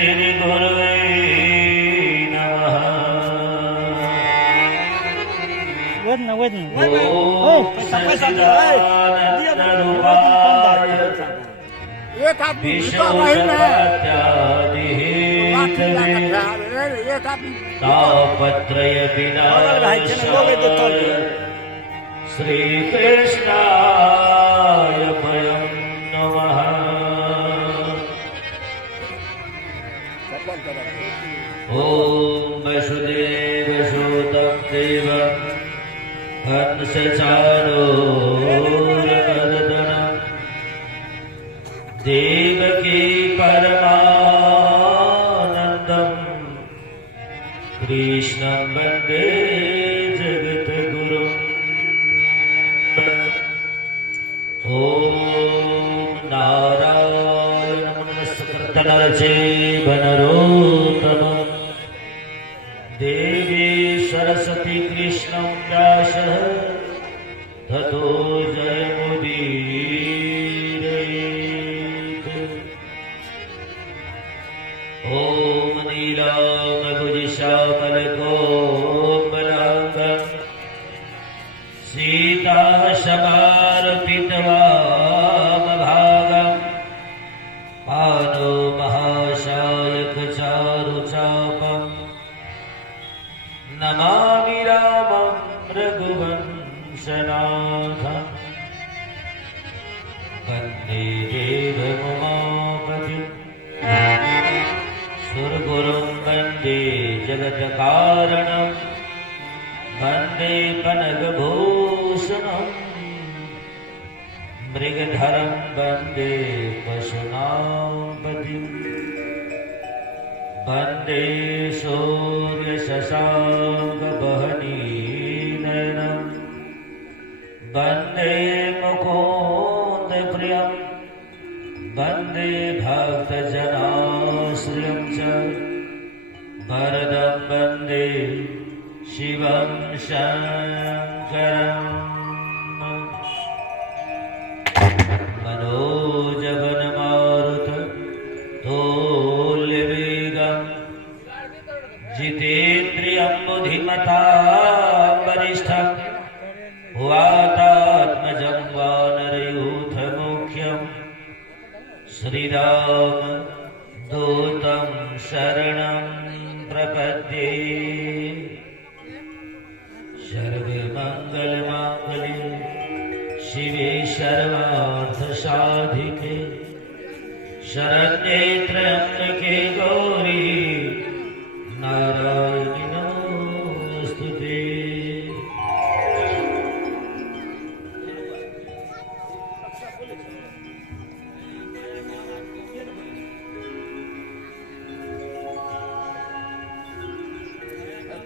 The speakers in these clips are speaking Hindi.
श्री गुरुवे नमः। ओम सच्चिदानंदरूपाय विशोधवात्यादिहेतवे तापत्रय विनाशाय श्रीकृष्णाय वयं नमः। ओम वसुदेवसुतं देवं हंसचारूरमर्दनं देवकी परमानन्दं कृष्णं वन्दे जगद्गुरुम्। ओम नारायणं नमस्कृत्य नरं चैव नरोत्तमं देवी सरस्वती कृष्णं व्यासः ततो जयमुदीरयेत्। ओम नीलाम्बुजश्यामलकोमलाङ्गं सीताशमार्पितवामभागं पानो महाशायकचारुचापं नमामि रामं रघुवंशनाथं। वन्दे देवमुमापतिं सुरगुरुं वन्दे जगत्कारणं वन्दे कनकभूषणं मृगधरं वन्दे पशूनां पतिं। वन्दे सूर्यशशाङ्कवहनीनयनं वन्दे मुकुन्दप्रियं वन्दे भक्तजनाश्रयं च वरदं वन्दे शिवं शङ्करम्। मनोजवनमारुतं तुल्यवेगं जितेन्द्रियं बुद्धिमतां वरिष्ठं वातात्मजं वानरयूथमुख्यं श्रीरामदूतं शरणं प्रपद्ये। सर्वमङ्गलमाङ्गल्ये शिवे सर्वार्थसाधिके शरण्ये त्र्यम्बके गौरी नारायणि नमोस्तुते।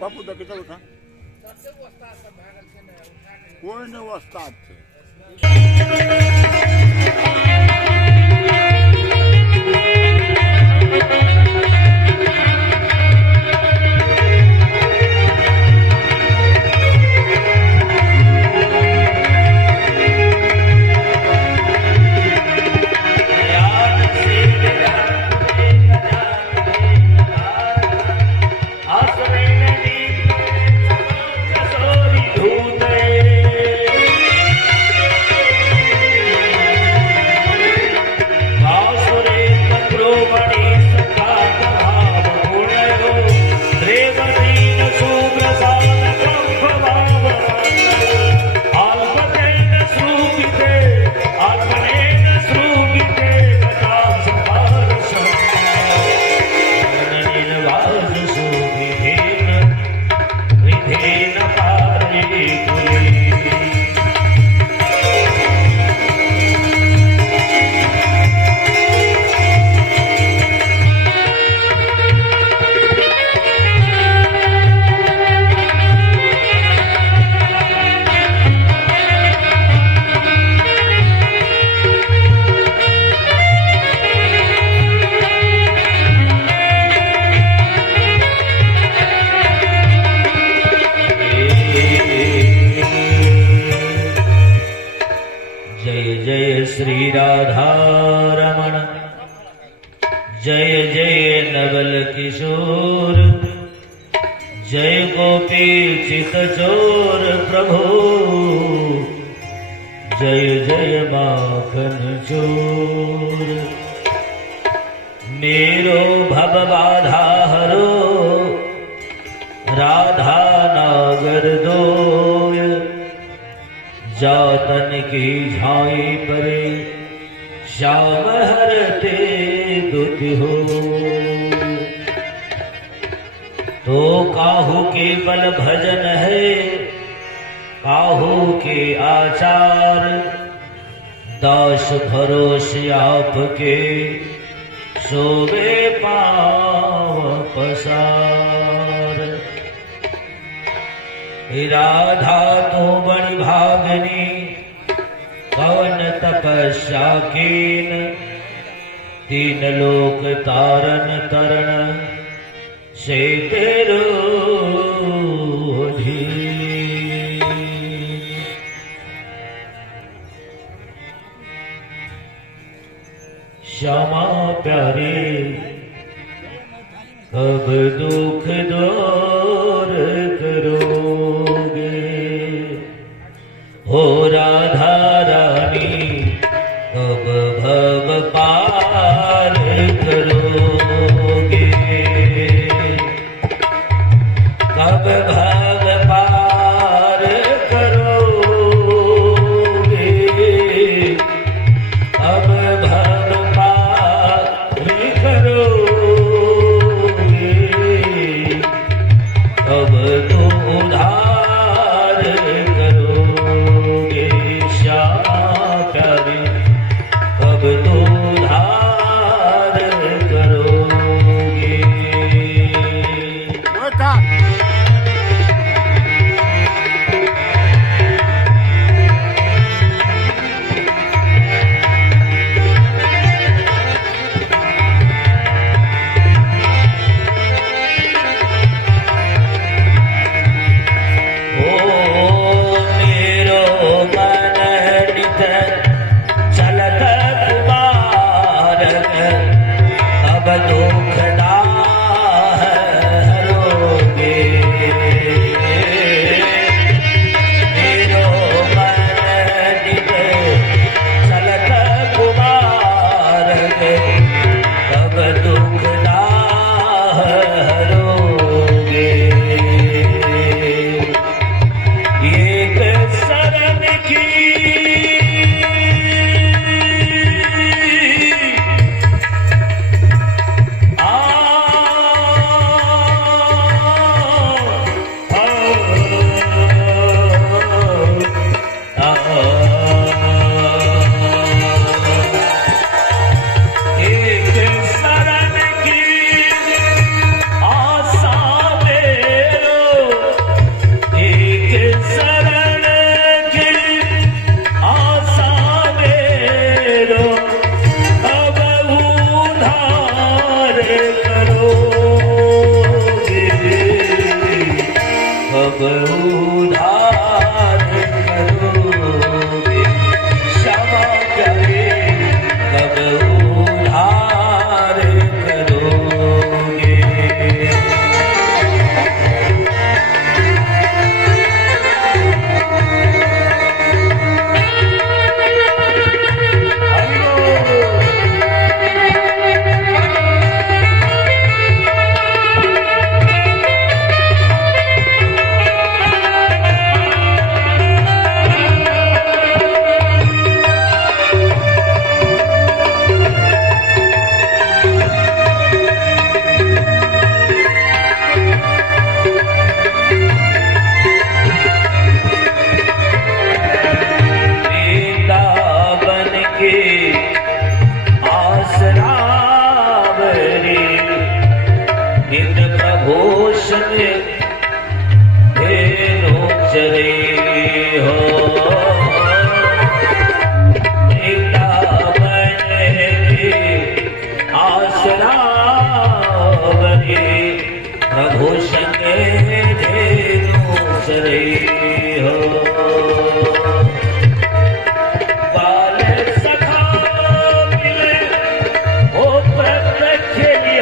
Papo daqui tá lutando. कोई नहीं वस्ताद थे। नवल किशोर जय गोपी चित चोर प्रभु जय जय माखन चोर मेरो भव बाधा हरो राधा नागर दोय जातन की झाई परे श्याम हरते दुति हो तो काहू के बल भजन है काहू के आचार दास भरोसे आपके सोवे पाँव पसार राधा तो बड़ी भागनी कवन तपस्या कीन तीन लोक तारन तरण से तेरो धीन। श्यामा प्यारे कब दुख दूर करोगे हो राधा रानी कब भव पार करोगे कब भव पार करोगे कब भव पार करोगे कब तुम उधार करोगे श्यामा प्यारे कब तुम उधार करोगे।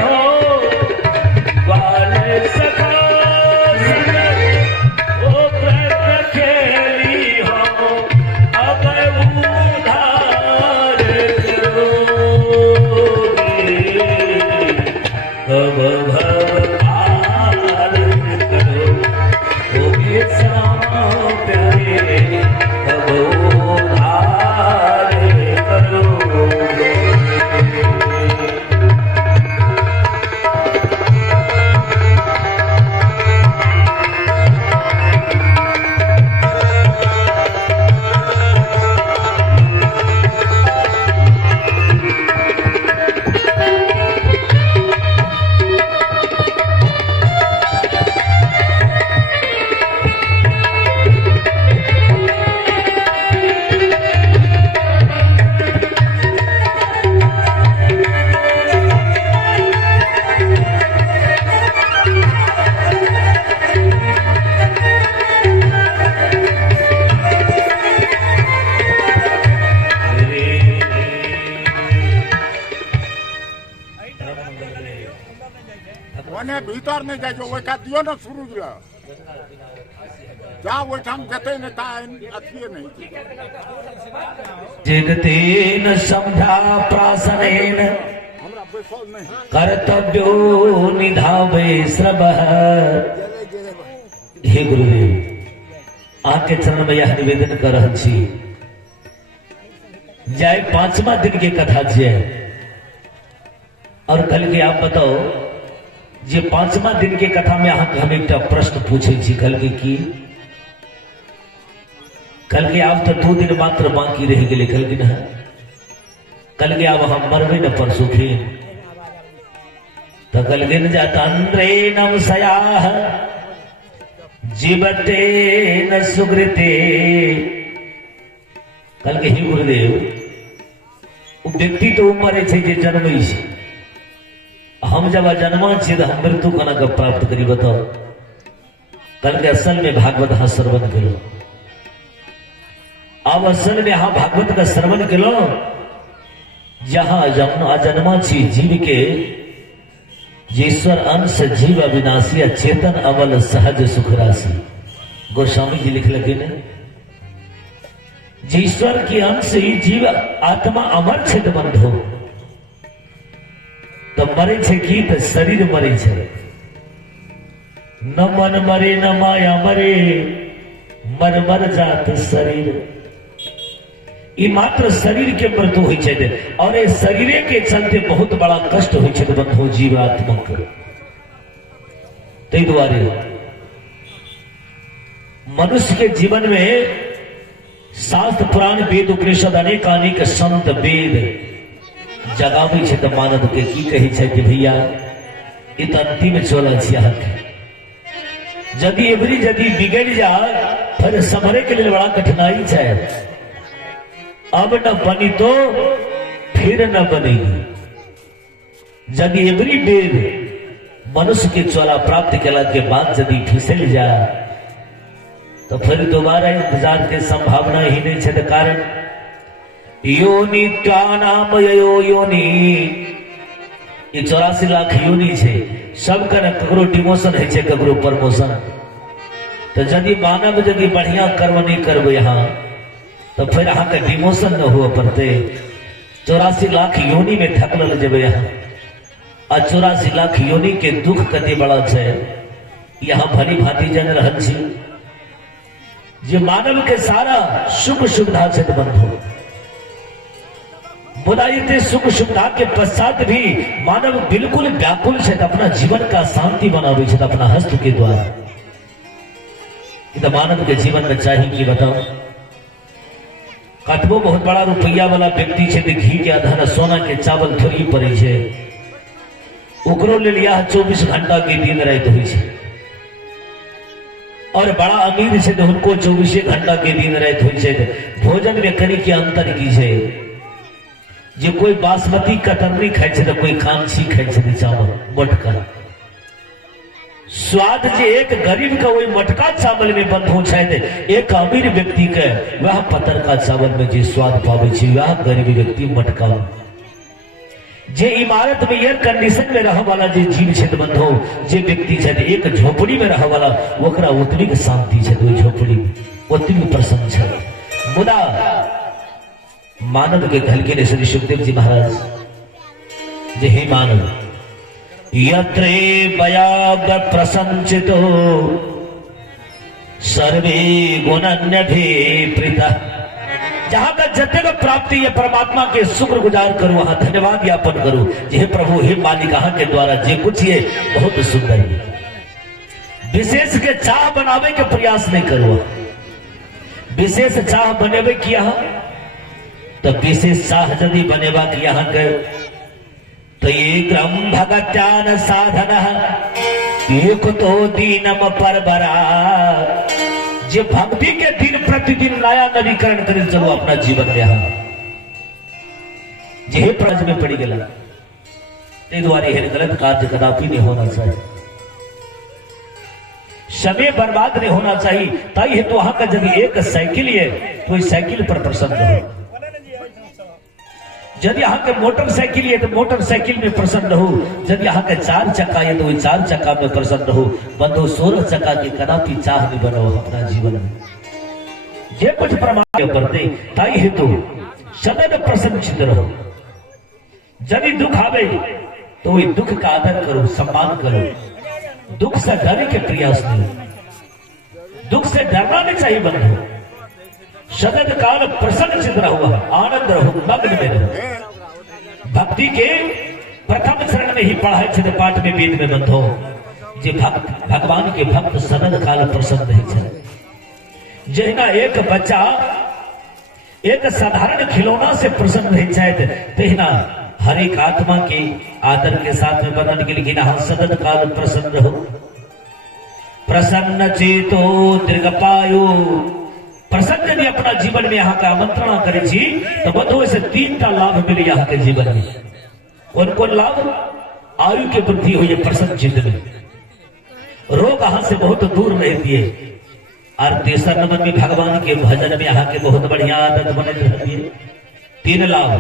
हो तब भव पार करो गोगे श्याम प्यारे तब उद्धार करोगे। મને ભીતર નહીં જાય જો ઓછા દિયો ને સૂરજ લા જા ઓછામ જતે ને તા અથીએ નહીં जगतेन समझा प्रासनेन हमरा बेसो नहीं कर्तव्यो निधावे श्रवः। हे गुरुदेव आपके चरण में यह निवेदन कर रहल छी जाय 5वां दिन के कथा छे और कल के आप बताओ जे 5वां दिन के कथा में अहाँ हम एक प्रश्न पूछे छी कल के की कल के आप तो 2 दिन मात्र बाकी रह गए कल के ना कल के अब हम मरबे न परसों के तो कल के न जाता रे नम सयाह जीवते न सुकृते। कल के ही गुरुदेव वो व्यक्ति तो मरे छे जे जन्म छे हम जब जन्मा छे तो हम मृत्यु कना के प्राप्त करी बताओ। कल के असल में भागवत हाँ श्रवण करो अब असल में हाँ भागवत का श्रवण करो जहां जन्मा छी जीव के ईश्वर अंश जीव अविनाशी चेतन अवल सहज सुख राशि। गोस्वामी जी लिख लगे ने ईश्वर की अंश ही जीव आत्मा अमर छे बंधो तो मरे छे की तो शरीर मरे छे न मन मरे न माया मरे मर मर जात शरीर। ये मात्र शरीर के मृत्यु हो छे और ये शरीर के चलते बहुत बड़ा कष्ट हो छे बंधु जीवात्मा के। तै द्वारे मनुष्य के जीवन में शास्त्र पुराण वेद उपनिषद अनेक अनेक संत वेद जगावे छे तो मानव के की कहे छे कि भैया इ तो अंतिम चोला छे यदि एवरी यदि बिगड़ जाए फिर संभरे के लिए बड़ा कठिनाई छे। अब न बनी तो फिर न बनेगी। यदि एवरी बेर मनुष्य के चोला प्राप्त केला के बाद यदि फिसल जाए तो फिर दोबारा इंतजार के संभावना ही नहीं छे। कारण योनि नाम यो योनि ये 84 लाख योनि छे सबका न ककरो डिमोशन है छे ककरो प्रमोशन। तो यदि मानव यदि बढ़िया कर्म नहीं करबे यहाँ तो फिर अहाँ के डिमोशन न हुआ पड़ते। 84 लाख योनि में थकल जब यहाँ आ 84 लाख योनि के दुख कते बड़ा छे यहाँ भली भांति जन रहल छी जे मानव के सारा सुख सुविधा से बंधु बुदाई सुख सुविधा के पश्चात भी मानव बिल्कुल व्याकुल से अपना जीवन का शांति बनावे छे अपना हस्त के द्वारा। तो मानव के जीवन में चाहिए कि बताओ कतबो बहुत बड़ा रुपया वाला व्यक्ति छे तो घी के आधार सोना के चावल थोड़ी पड़े छे ओकरो ले लिया 24 घंटा के दिन रात हुई छे और बड़ा अमीर छे तो उनको 24 घंटा के दिन रात हुई छे। भोजन में कनी के अंतर की छे जे कोई बासमती कतरनी खाए छे तो कोई कांची खाए छे चावल मटका स्वाद जे एक गरीब का वही मटका चावल में बंद हो छे एक अमीर व्यक्ति के वह पतर का चावल में जे स्वाद पावे छे वह गरीब व्यक्ति मटका जे इमारत में एयर कंडीशन में रह वाला जे जीव छे बंधो जे व्यक्ति छे एक झोपड़ी में रह वाला ओकरा उतनी के शांति छे तो झोपड़ी उतनी प्रसन्न छे। मुदा मानव के घर के श्री सुखदेव जी महाराज जे हे मानव यत्रे मयाग प्रसंचितो सर्वे गुणन्यधे प्रीता। जहां का जतक प्राप्ति है परमात्मा के शुक्र गुजार करूं, वहां धन्यवाद ज्ञापन करूं। हे प्रभु, हे मालिक, के द्वारा जे कुछ ये बहुत सुंदर है। विशेष के चाह बनावे के प्रयास नहीं करूं। विशेष चाह बनेवे किया तो विशेष चाह यदि बनेवा किया के तो ये क्रम भगत्यान साधन एक तो दीनम परबरा। जे भक्ति के दिन प्रतिदिन नया नवीकरण कर चलो अपना जीवन में जे प्रज में पड़ी गला द्वारे गलत कार्य कदापि नहीं होना चाहिए, समय बर्बाद नहीं होना चाहिए। ताई है तो वहां का यदि एक साइकिल है तो इस साइकिल पर प्रसन्न हो। यदि यहाँ के मोटरसाइकिल है तो मोटरसाइकिल में प्रसन्न हो। यदि यहाँ के 4 चक्का है तो 4 चक्का में प्रसन्न हो। बंधु 16 चक्का की कदापि चाह नहीं बनो अपना जीवन में। ये कुछ प्रमाण करते ताई है तो सदैव प्रसन्नचित रहो। यदि दुख आवे तो वही दुख का आदर करो, सम्मान करो। दुख से डरने के प्रयास नहीं, दुख से डरना नहीं चाहिए। बंधु सदैव काल प्रसन्न चित रहो, आनंद रहो, मग्न में रहो। भक्ति के प्रथम चरण में ही पढ़ाए चित पाठ में वेद में बंधो। जे भक्त भगवान के भक्त सदैव काल प्रसन्न रहे। जहिना एक बच्चा एक साधारण खिलौना से प्रसन्न रह जाए, तहिना हर एक आत्मा के आदर के साथ में बनने के लिए सदैव काल प्रसन्न रहो। प्रसन्न चेतो दीर्घपायु। प्रसन्न यदि अपना जीवन में यहाँ का आमंत्रण करे तो बधो से 3टा लाभ मिले यहाँ के जीवन में। कौन कौन लाभ? आयु की वृद्धि हुई है प्रसन्न चित्त में, रोग यहाँ से बहुत दूर रहती है। और तीसरा नंबर में भगवान के भजन में यहाँ के बहुत बढ़िया आदत बने रहती है। 3 लाभ।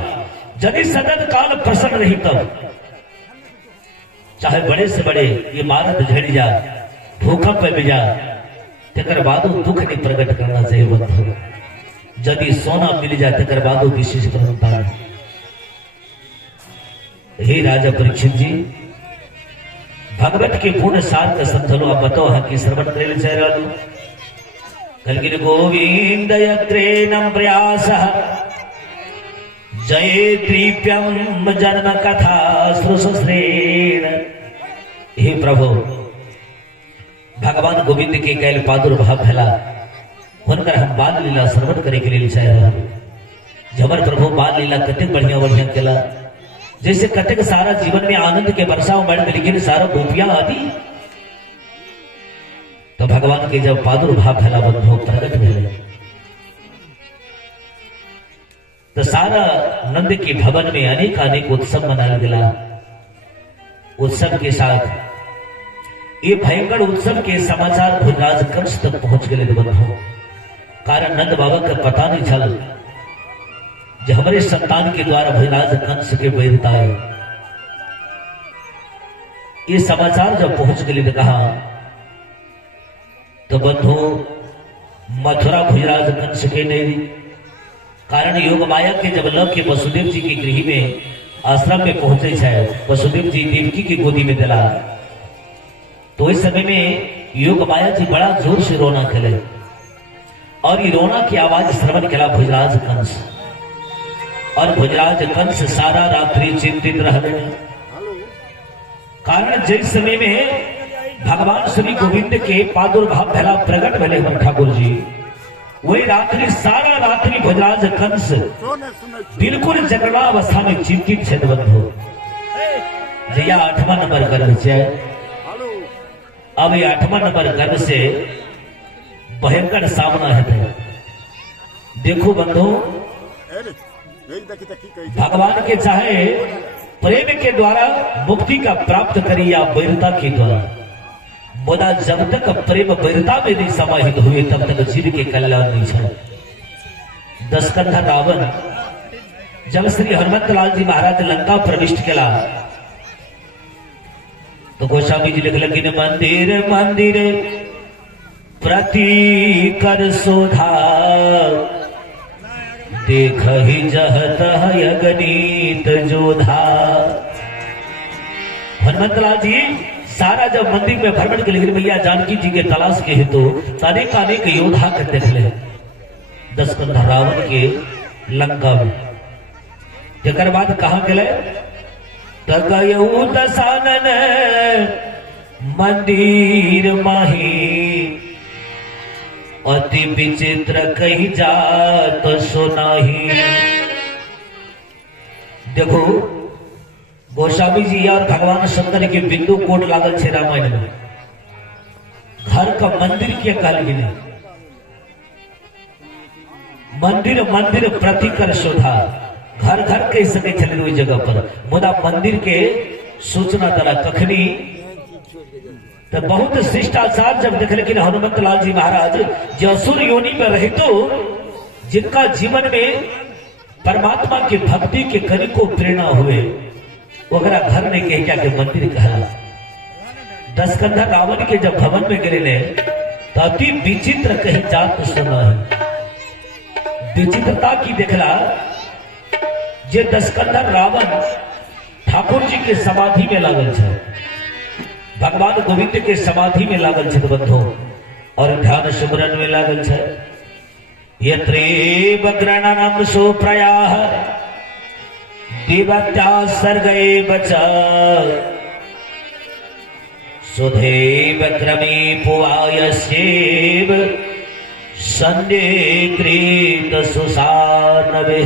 यदि सदैव काल प्रसन्न रही तब चाहे बड़े से बड़े इमारत झड़ जाए, भूकंप में जाए, तेकर बादो दुख नहीं प्रकट करना चाहिए। बंधु यदि सोना मिल जाए तेकर बादो विशेष प्रसन्नता। हे राजा परीक्षित जी, भगवत के पूर्ण सार का समझलो आप बताओ है कि श्रवण करे चाह रहा कल गोविंद यत्रेनम प्रयास जय त्रिप्यम जन्म कथा श्रुश्रेण। हे प्रभु, भगवान गोविंद के कैल प्रादुर्भाव भला होकर हम बाल लीला श्रवण करे के लिए चाह रहा जबर प्रभु बाल लीला कतिक बढ़िया बढ़िया केला। जैसे कतिक सारा जीवन में आनंद के बरसाव बढ़ गए, लेकिन सारा गोपियां आदि तो भगवान के जब प्रादुर्भाव भला बंधु प्रकट हुए तो सारा नंद के भवन में अनेक अनेक उत्सव मनाया गया। उत्सव के साथ ये भयंकर उत्सव के समाचार भुजराज कंस तक पहुंच गए बंधु। कारण नंद बाबा का पता नहीं चल जो हमारे संतान के द्वारा भुजराज कंस के वैरता है। ये समाचार जब पहुंच गए तो कहा तो बंधु मथुरा भुजराज कंस के नहीं। कारण योग माया के जब लव के वसुदेव जी के गृह में आश्रम में पहुंचे छे, वसुदेव जी देवकी की गोदी में दिला तो इस समय में योग माया जी बड़ा जोर से रोना खेले और ये रोना की आवाज श्रवण केला भुजराज कंस। और भुजराज कंस सारा रात्रि चिंतित रह गए। कारण जिस समय में भगवान श्री गोविंद के प्रादुर्भाव भला प्रकट भले हम ठाकुर जी, वही रात्रि सारा रात्रि भुजराज कंस बिल्कुल जगड़ा अवस्था में चिंतित छे बंधु। जया 8वां नंबर गर्भ से अब ये 8वां नंबर गर्भ से भयंकर सामना है। देखो बंधु, भगवान के चाहे प्रेम के द्वारा मुक्ति का प्राप्त करी या वैरता के द्वारा, बोला जब तक प्रेम वैरता में नहीं समाहित हुए तब तक जीव के कल्याण नहीं है। 10 कंधा रावण जब श्री हनुमत लाल जी महाराज लंका प्रविष्ट केला तो गोस्वामी जी लिख लगे मंदिर मंदिर प्रति कर शोधा देख ही जहत अगणित जोधा। हनुमंतलाल जी सारा जब मंदिर में भ्रमण के लिए भैया जानकी जी के तलाश के हेतु अनेक अनेक योद्धा के देखले दशकंधा रावण के लंका में जकर बाद कहा गए दशानन मंदिर माही अति विचित्र कही जात सुनाही। देखो गोस्वामी जी और भगवान शंकर के बिंदु कोट लागल छे रामायण में घर का मंदिर के कहल गेले मंदिर मंदिर प्रतिकर शोधा घर घर कह सके छले ओई जगह पर मुदा मंदिर के सूचना दला कखनी तो बहुत शिष्टाचार जब देख लेकिन हनुमंत लाल जी महाराज जो असुर योनि में रहे तो जिनका जीवन में परमात्मा की भक्ति के करी को प्रेरणा हुए वगैरह घर में कह क्या के मंदिर कहा दशकंधा रावण के जब भवन में गिरे तो अति विचित्र कहीं जात सुना है। विचित्रता की देखला जे दशकंधा रावण ठाकुर जी के समाधि में लागल है भगवान गोविंद के समाधि में लागल है बंधो और ध्यान सुमरन में लागल है। यत्रेव ग्रहणम सो प्रयाह दिवत्या सर्गे बचा सुधेव क्रमे पुआयस्येव संदे कृत सुसानवे।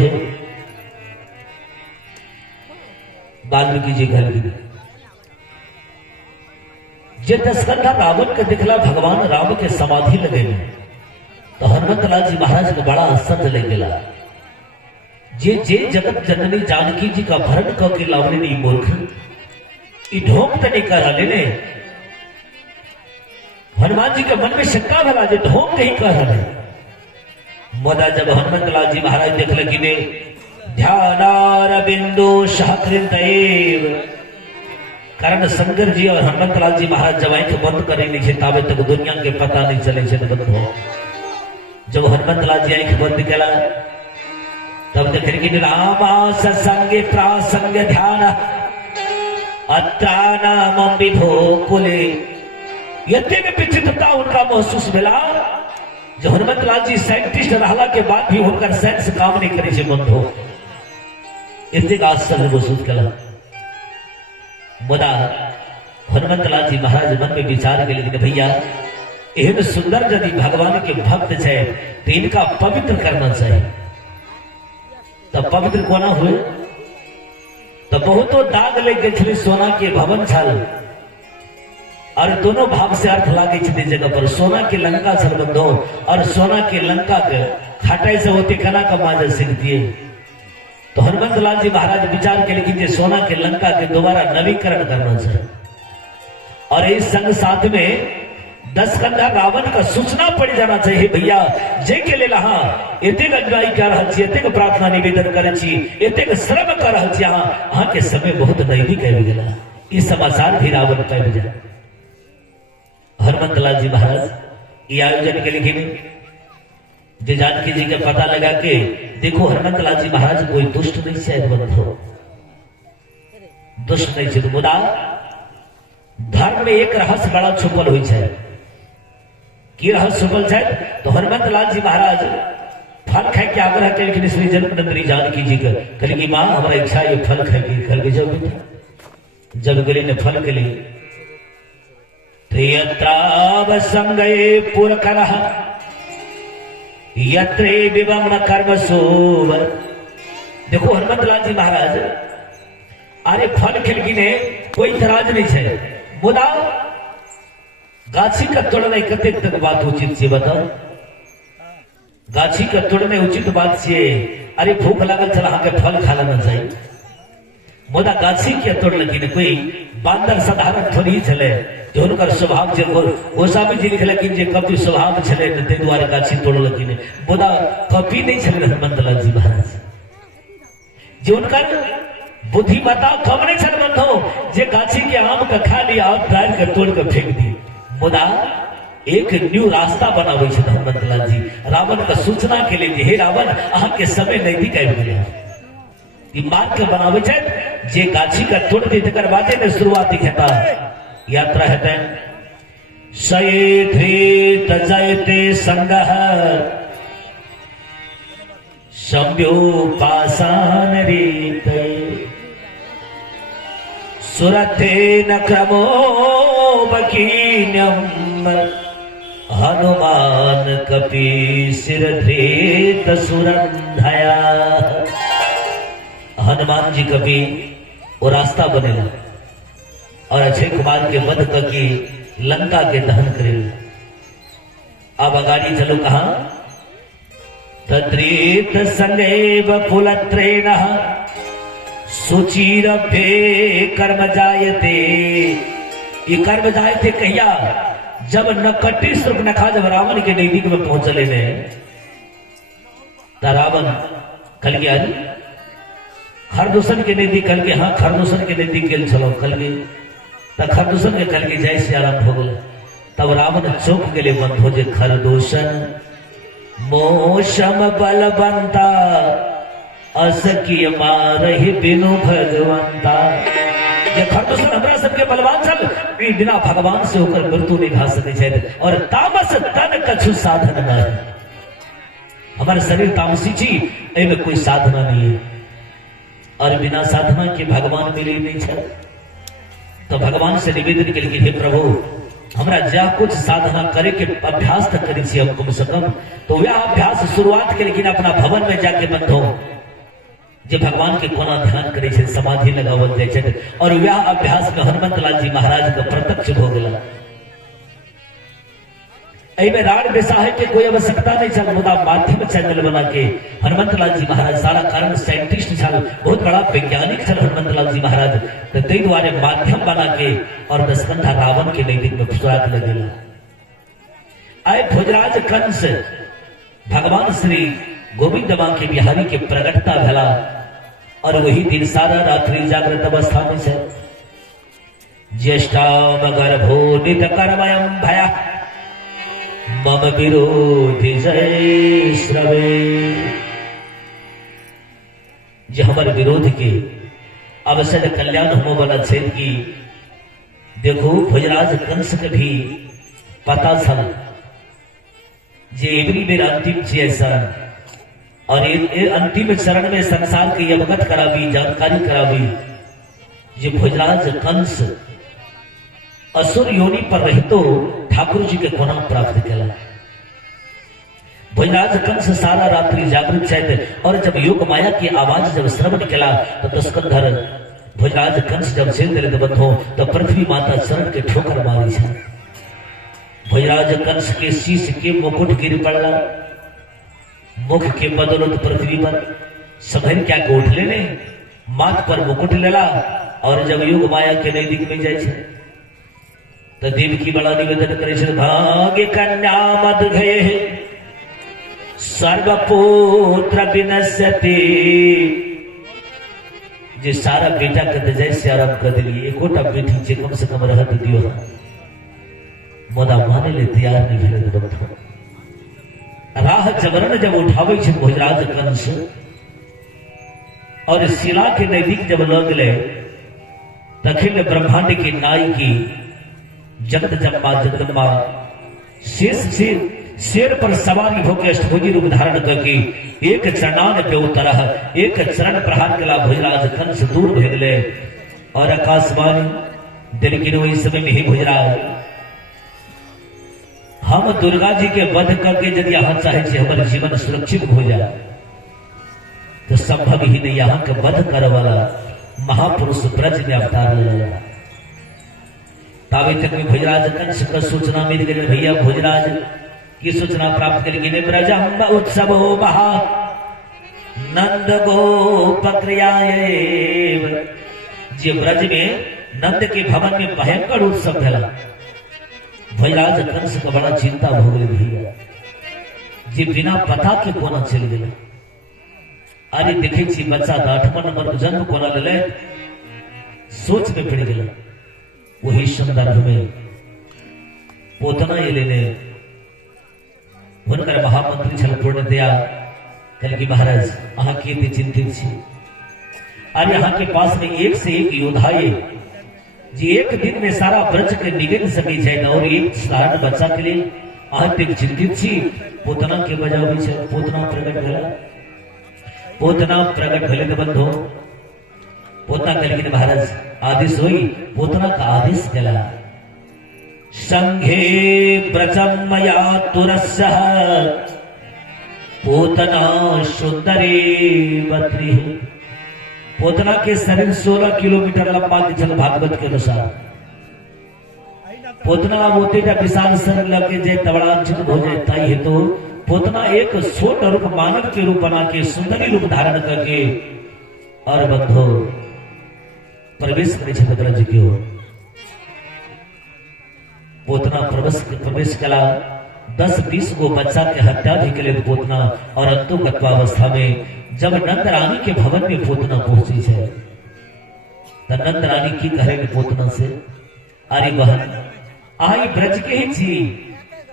वाल्मीकि जी घर की जे दशकंधा रावण के दिखला भगवान राम के समाधि लगे तो हनुमंतलाल जी महाराज के बड़ा आश्चर्य ले गेला जे जे जगत जननी जानकी जी का भरण क के लावने नहीं मूर्ख ई ढोंग तो नहीं कर रहे हनुमान जी के मन में शंका भला जे ढोंग नहीं कर रहे मोदा जब हनुमंतलाल जी महाराज देख लगी ने ध्यानार बिंदु सहकृतैव कारण शंकर जी और हनुमंतलाल जी महाराज जब आंख बंद करे नहीं ताबे तक दुनिया के पता नहीं चले छे बंधु। जब हनुमंतलाल जी आंख बंद कला तब देख कि रामा सत्संगे प्रासंग ध्यान अत्रानाम विभो कुले यते में विचित्रता उनका महसूस मिला जो हनुमंतलाल जी साइंटिस्ट रहला के बाद भी उनका साइंस काम नहीं करे छे बंधु। इतने आश्चर्य महसूस कला मुदा हनुमंतलाल जी महाराज मन में विचार के लिए भैया एहन सुंदर यदि भगवान के भक्त है तो इनका पवित्र करना चाहिए। तब पवित्र कोना हुए तो बहुतो दाग लग गए सोना के भवन छल और दोनों भाव से अर्थ लागे जगह पर सोना के लंका छल बंधो और सोना के लंका के खटाई से होते कना का माजर सीख दिए। तो हनुमंतलाल जी महाराज विचार के लिए सोना के लंका के दोबारा नवीकरण करना चाहिए और इस संग साथ में दशकंधा रावण का सूचना पड़ जाना चाहिए भैया जय के लिए हाँ एतेक अग्राही कर रहा छी एतेक प्रार्थना निवेदन करे छी एतेक श्रम कर रहा छी अहाँ के समय बहुत नजदीक आबि गेला ई समाचार भी रावण पाबि जाए। हनुमंतलाल जी महाराज ये आयोजन के लिए जे जानकी जी के पता लगा के देखो हनुमंतलाल जी महाराज कोई दुष्ट नहीं शायद बंधो दुष्ट नहीं छे मुदा धर्म में एक रहस्य बड़ा छुपल हुई है की रहस्य छुपल है। तो हनुमंतलाल जी महाराज फल खाए के आग्रह कल श्री जन्मनंदनी जानकी जी का कल की माँ हमारा इच्छा ये फल खाएगी कल के जब गली ने फल के लिए त्रियत्राव संगये पुरकरः यत्रे विवम्न कर्म सोव। देखो हनुमंतलाल जी महाराज अरे फल खिलकी ने कोई इतराज नहीं है मुदा गाछी का तोड़ना कतेक तक बात उचित है बताओ गाछी का तोड़ने उचित बात है। अरे भूख लागल चला हाँ के फल खा लेना चाहिए मुदा गाछी के तोड़ लगी कोई बांदर साधारण थोड़ी चले जो उनका स्वभाव गोस्वामी जी लिखल कि कपि स्वभाव छे ते द्वारे गाछी तोड़ लगी मुदा कपि नहीं छे हनुमंतलाल जी महाराज जो उनका बुद्धिमत्ता कम नहीं छे बंधो जे गाछी के आम का खा लिया और डाल के तोड़ के फेंक दी मुदा एक न्यू रास्ता बनावे छे हनुमंतलाल जी रावण का सूचना के लिए हे रावण अहाँ के समय नजदीक आबि गेल ई मार्ग के बनावे छे जे गाछी का तोड़ दी तकर बादे में शुरुआत दिखता यात्रा है सयेधृत जयते संगः संव्योपासान रीते सुरथे न क्रमो बकीन्यम हनुमान कपि सिरधृत सुरंधया। हनुमान जी कभी वो रास्ता बनेला और अक्षय कुमार के वध करके लंका के दहन करेला। अब अगाड़ी चलो कहा तद्रीत संगेव पुलत्रेण सुचिरभ्ये कर्म जायते। ये कर्म जायते कहिया जब नकटी सुर्ख नखा जब रावण के नजदीक में पहुंचले ने रावण कल गया खरदूषण के नजदीक कल के हाँ खरदूषण के नजदीक गेल चलो कल के तब खरदूषण के कल के जय से आराम हो गल। तब रावण चौक के लिए बंद हो जे खरदूषण मोशम बलवंता असकी मारहि बिनु भगवंता। ये खरदूषण हमरा सबके बलवान चल बिना भगवान से होकर मृत्यु नहीं खा सके छे और तामस तन कछु साधन न है। हमारे शरीर तामसी छी एमे कोई साधना नहीं है और बिना साधना के भगवान मिले नहीं छे। तो भगवान से निवेदन के लिए हे प्रभु हमरा जा कुछ साधना करे के अभ्यास तक करी छी हम कम से कम तो वह अभ्यास शुरुआत के लेकिन अपना भवन में जाके बंद हो जे भगवान के कोना ध्यान करे छे समाधि लगावल जाय छे और वह अभ्यास में हनुमंत लाल जी महाराज का प्रत्यक्ष हो गेला। में राड़ बेसाहे के कोई आवश्यकता नहीं चल मुदा माध्यम चैनल बना के हनुमंत लाल जी महाराज सारा कारण साइंटिस्ट छल बहुत बड़ा वैज्ञानिक छल हनुमंत लाल जी महाराज तो तै द्वारे माध्यम बना के और दशकंठा रावण के नजदीक में फुसरात लगेला। आए भोजराज कंस भगवान श्री गोविंद मां के बिहारी के प्रगटता भेला और वही दिन सारा रात्रि जागृत अवस्था में से ज्येष्ठाम गर्भो नित कर्मयम भया मम विरोधी जय श्रवे। जे हमारे विरोध के अवसर कल्याण हो वाला छेद की देखो भोजराज कंस के भी पता था जे एवरी मेरा अंतिम चरण और ये अंतिम चरण में संसार की अवगत करावी जानकारी करावी जे भोजराज कंस असुर योनि पर रहतो ठाकुर जी के कोना प्राप्त केला। भोजराज कंस सारा रात्रि जागृत छे और जब योग माया की आवाज जब श्रवण केला तो दशकंधर भोजराज कंस जब सिर दलित बंधो तो पृथ्वी माता शरण के ठोकर मारी छे। भोजराज कंस के शीश के मुकुट गिर पड़ला मुख के बदौलत पृथ्वी पर संभल क्या को उठ लेने माथ पर मुकुट लेला और जब योग माया के नजदीक में जाए छे तो देव की बड़ा निवेदन करे भाग्य कन्या मद गए सर्वपुत्र विनश्यति। जे सारा बेटा कद जैसे आराम कर दिली एकोटा बेटी जे कम से कम रहत दियो मोदा माने ले तैयार नहीं भेले बंधु। राह जबरन जब उठावे छे भोजराज कंस और शिला के नजदीक जब लगले अखिल ब्रह्मांड की नाई की जगत जम्मा जगदम्बा शेर पर सवारी होकर अष्टभुजी रूप धारण करके एक चरणान पे उतरह एक चरण प्रहार कला भोजराज कंस दूर भेगले और आकाशवाणी दिल की रोई समय में ही भोजराज हम दुर्गा जी के वध करके यदि यहाँ चाहे हमारे जीवन सुरक्षित हो जाए तो संभव ही नहीं यहाँ के वध कर वाला महापुरुष ब्रज में अवतार लेला। तावे तक में भोजराज कंस का सूचना मिल गई भैया भोजराज की सूचना प्राप्त करेंगे ब्रजम उत्सव महा नंद गोप क्रियाएव। जे ब्रज में नंद के भवन में भयंकर उत्सव भेला भोजराज कंस का बड़ा चिंता हो गई भैया जे बिना पता के कोना चल गए। अरे देखे छी बच्चा 8वां नंबर पर जन्म कोना ले सोच में पड़ गया। वही संदर्भ में पोतना ये लेने हुनकर महामंत्री छल पूर्णतया कल की महाराज अहाँ के चिंतित छी और यहाँ के पास में एक से एक योद्धा है जी एक दिन में सारा ब्रज के निगल सके छै और एक साधारण बच्चा के लिए अत्यंत चिंतित छी। पोतना के बजावे छै, पोतना प्रकट भेला, पोतना प्रकट भेले तो बंधो पोतना कहले कि महाराज आदेश होई, पोतना का आदेश केला संघे ब्रजम मया तुरस्सह पोतना सुंदरे बद्री। पोतना के शरीर 16 किलोमीटर लंबा के चल भागवत के अनुसार पोतना होते जब विशाल शरीर लगे जाए तबड़ांचित हो जाए ताई है तो पोतना एक छोट रूप मानव के रूप बना के सुंदरी रूप धारण करके और बंधो प्रवेश करे छे ब्रज की ओर। पोतना प्रवेश कला 10-20 गो बच्चा के हत्या भी के लिए पोतना और अंतोगत्वावस्था में जब नंद रानी के भवन में पोतना पहुंची है तो नंद रानी की कहे पोतना से अरे बहन आई ब्रज के ही छी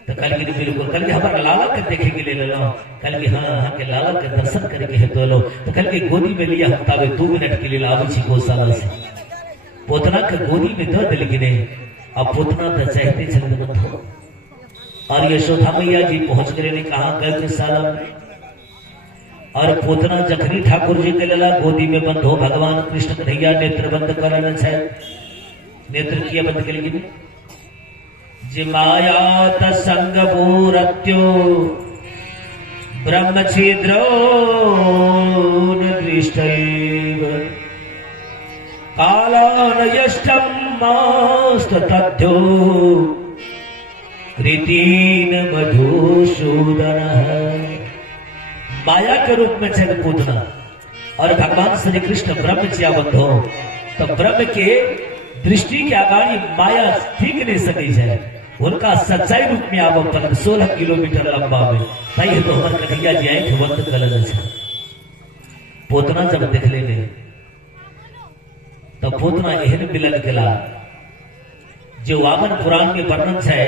तो कल की बिल्कुल कल के हमारा लाला के देखे के लिए लो, कल की हाँ के लाला के दर्शन करके है तो लो, तो कल की गोदी में लिया हफ्ता में 2 मिनट के लिए लावी छी गौशाला से पोतना के गोदी में दो दिल गिने। अब पोतना तो चाहते चलते मत हो और यशोदा मैया जी पहुंच गए ने कहा गौशाला में और पोतना जखनी ठाकुर जी के लला गोदी में बंद हो भगवान कृष्ण कन्हैया नेत्र बंद करना है, नेत्र किया बंद के लिए जिमायात संग भूरत्यो ब्रह्म छिद्रो दृष्टैव कालानयष्टं मास्त तथ्यो कृतीन मधुसूदन। माया के रूप में छे पूतना और भगवान श्री कृष्ण ब्रह्म जिया बंधो तो ब्रह्म के दृष्टि के आगाड़ी माया ठीक नहीं सकी है, उनका सच्चाई रूप में आव 16 किलोमीटर लंबा में ताई तो हमार कन्हैया जी आए वक्त कलर छे। पोतना जब देख ले तो पोतना एहन मिलन केला जो वामन पुराण में वर्णन है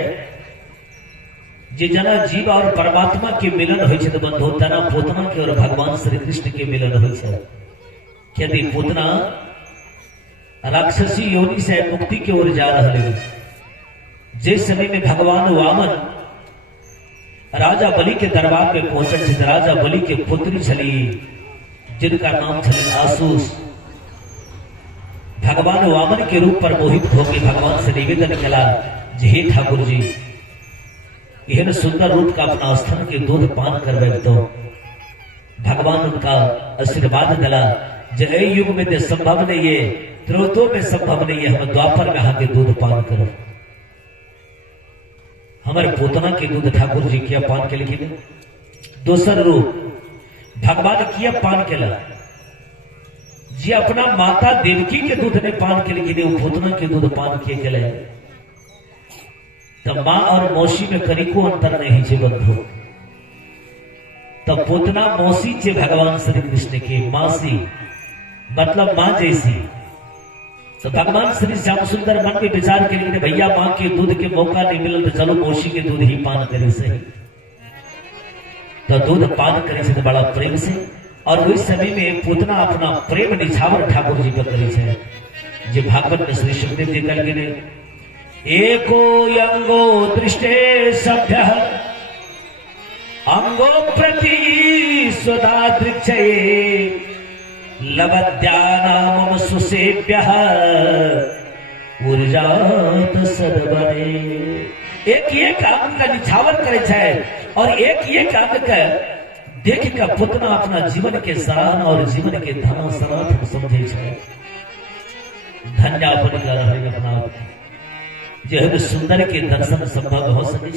जे जना जीव और परमात्मा के मिलन होय छै तो बंधो तना पोतना के और भगवान श्री कृष्ण के मिलन होय छै। यदि पोतना राक्षसी योनि से मुक्ति की ओर जा रहे हैं, जिस समय में भगवान वामन राजा बलि के दरबार में पहुंचे थे, राजा बलि के पुत्री छली जिनका नाम छली आसूस, भगवान वामन के रूप पर मोहित होकर भगवान से निवेदन किया जे हे ठाकुर जी यह सुंदर रूप का अपना स्तन के दूध पान कर दो। भगवान उनका आशीर्वाद दिला जो युग में तो संभव नहीं है, त्रेतों में संभव नहीं है, हम द्वापर में आके दूध पान करो। हमारे पोतना के दूध ठाकुर जी किया पान के लिए दूसर रूप भगवान किया पान के ला जी अपना माता देवकी के दूध ने पान के लिए पोतना के दूध पान किए के लिए तो माँ और मौसी में कनिको अंतर नहीं है बंधु। तो पोतना मौसी चे भगवान श्री कृष्ण के मासी मतलब माँ जैसी। तो भगवान श्री श्याम सुंदर मन में विचार के लिए भैया माँ के दूध के मौका नहीं मिला तो चलो मौसी के दूध ही पान करे से, तो दूध पान करे से तो बड़ा प्रेम से और उस समय में पोतना अपना प्रेम निछावर ठाकुर जी पर करे से। जो भागवत में श्री सुखदेव जी कल ने एको अंगो दृष्टे सभ्य अंगो प्रति स्वदा दृक्षये लवद्यानामम सुसेभ्य ऊर्जात सदबने। एक अंग का निछावर करे छे और एक अंग का देख का पुतना अपना जीवन के सराहना और जीवन के धन सनातन समझे छे। धन्यवाद कर रहे अपना जो सुंदर के दर्शन संभव हो सके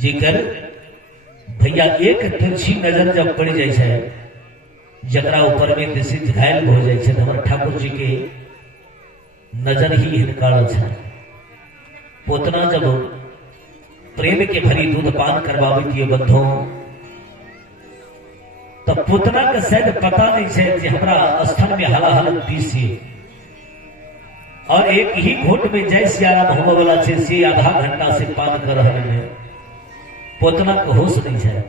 जिकर भैया एक तिरछी नजर जब पड़ जाए जरा ऊपर में दिशि घायल हो जाए तो हमारे ठाकुर जी के नजर ही हिनकाल है। पोतना जब प्रेम के भरी दूध पान करवावे थी बंधो तो पोतना का शायद पता नहीं है कि हमारा स्थल में हलाहल पीसी और एक ही घोट में जय सियाराम होने वाला से आधा घंटा से पान कर रहे हैं। पोतना को होश नहीं है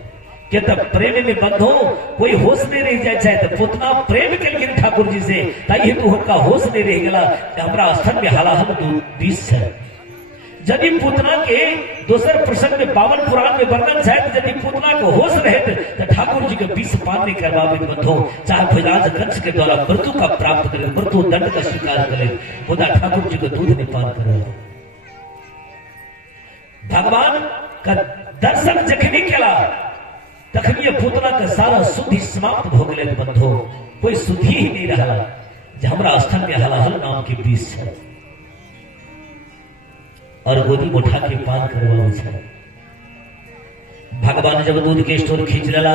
कि तब प्रेम में बंधो कोई होश नहीं रह जाए चाहे तो पुतना प्रेम के ठाकुर जी से ताकि तो उनका होश नहीं रह गला हमारा स्थल में हालाहल बीस है। यदि पुतना के दोसर प्रसंग में 52 पुराण में वर्णन है यदि पुतना को होश रहे तो ठाकुर जी के विष पान नहीं करवावे बंधो चाहे भोजराज कंस के द्वारा मृत्यु का प्राप्त करे मृत्यु दंड का स्वीकार करे खुदा ठाकुर जी को दूध नहीं पान करे। भगवान का दर्शन जखनी केला तखनी पुतना का सारा शुद्धि समाप्त हो गए बंधो कोई शुद्धि ही नहीं रहा हमारा स्थल में हलाहल नाम के बीच है और गोदी में उठा के पान करवावे छे। भगवान जब दूध के स्टोर खींच लेला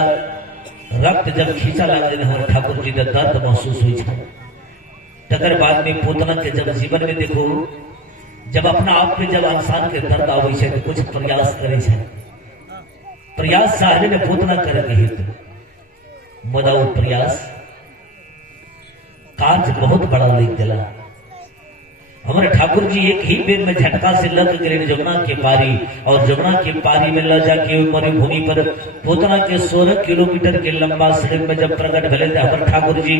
रक्त जब खींचा लगे हमारे ठाकुर जी का दर्द महसूस हुई छे। तकर बाद में पुतना के जब जीवन में देखो जब अपना आप में जब इंसान के दर्द आवे छे तो कुछ प्रयास करे छे प्रयास साहरे ने पुतना करे नहीं तो मुदा वो प्रयास कार्य बहुत बड़ा लिख दिला। हमारे ठाकुर जी एक ही बेर में झटका से लग गए जमुना के पारी और जमुना के पारी में ल जाके मरुभूमि पर पुतना के 16 किलोमीटर के लंबा सड़क में जब प्रकट भले थे हमारे ठाकुर जी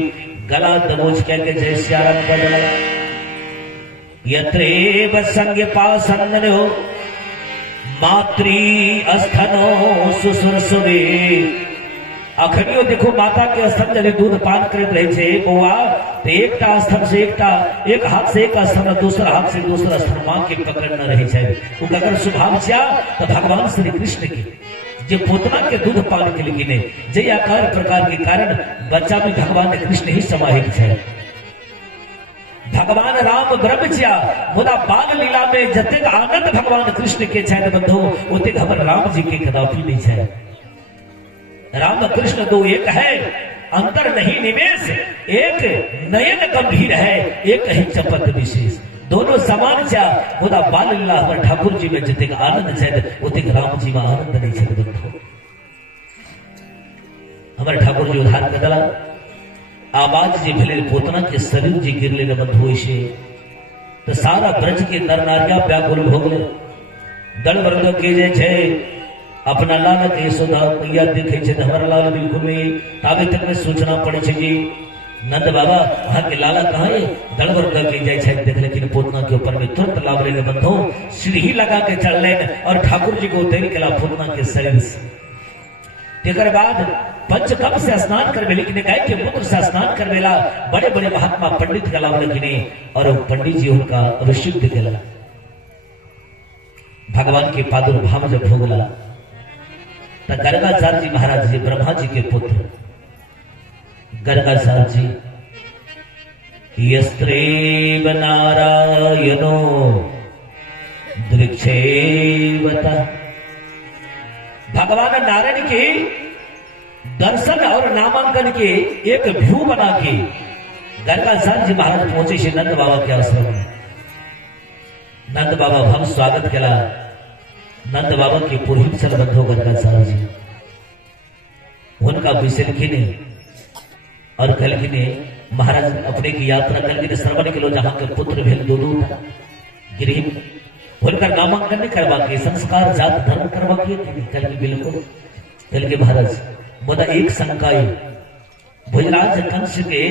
गला दबोच के जय श्याराम बजला यत्रेव संग पासन्नो मातृ अस्थनो सुसुरसुरे अखनियो देखो माता के स्तन जब दूध पान करते रहे छे बउआ तो एकटा स्तन से एक हाथ से एक स्तन दूसरा हाथ से दूसरा स्तन मां के पकड़ न रहे छे वो अगर स्वभाव छा तो भगवान श्री कृष्ण के जो पुतना के दूध पान के लिए ने जे आकार प्रकार के कारण बच्चा में भगवान कृष्ण ही समाहित है। भगवान राम ब्रह्मच्या मुदा बाल लीला में जते आनंद भगवान कृष्ण के छे बंधु उते हमर राम जी के कदापि नहीं छे। राम कृष्ण दो एक है अंतर नहीं निवेश एक नयन गंभीर है एक ही चपत विशेष दोनों समान छा खुदा बाल लीला हमारे ठाकुर जी में जते आनंद है उते राम जी में आनंद नहीं छे बंधु। हमारे ठाकुर जी उधार कदला आवाज जी भले पोतना के शरीर जी गिरले न बंधु से तो सारा ब्रज के नर नारिया व्याकुल हो गए दल वर्ग के जे छे अपना लाल के यशोदा मैया देखे छे हमारा लाल बिल्कुल नहीं ताबे तक में सोचना पड़े छे जी नंद बाबा वहां के लाला कहाँ है दल वर्ग के जाए छे देख लेकिन पोतना के ऊपर में तुरंत लाभ लेने बंधो सीढ़ी लगा के चढ़ लेन और ठाकुर जी को देर के ला पोतना के शरीर से तेकर बाद पंचकम से स्नान करवे लेकिन गाय के मूत्र से स्नान करवेला बड़े बड़े महात्मा पंडित कलाव लेकिन और पंडित जी उनका अभिषेक केला भगवान के प्रादुर्भाव जब भोगला तो गर्गाचार्य जी महाराज जी ब्रह्मा जी के पुत्र गर्गाचार्य जी यस्त्रेव नारायणो दृक्षेवता भगवान नारायण के दर्शन और नामांकन के एक व्यू बना के गर्गाचार्य जी महाराज पहुंचे श्री नंद बाबा के आश्रम में। नंद बाबा भव स्वागत केला नंद बाबा के पुरोहित सल बंधो गर्गाचार्य जी उनका विषय लिखी और कल की महाराज अपने की यात्रा कल की श्रवण के लो जहां के पुत्र भेल दो गरीब उनका नामांकन नहीं करवा के संस्कार जात धर्म करवा के कल की बिल्कुल कल के महाराज मुदा एक शंकाई भोजराज कंस के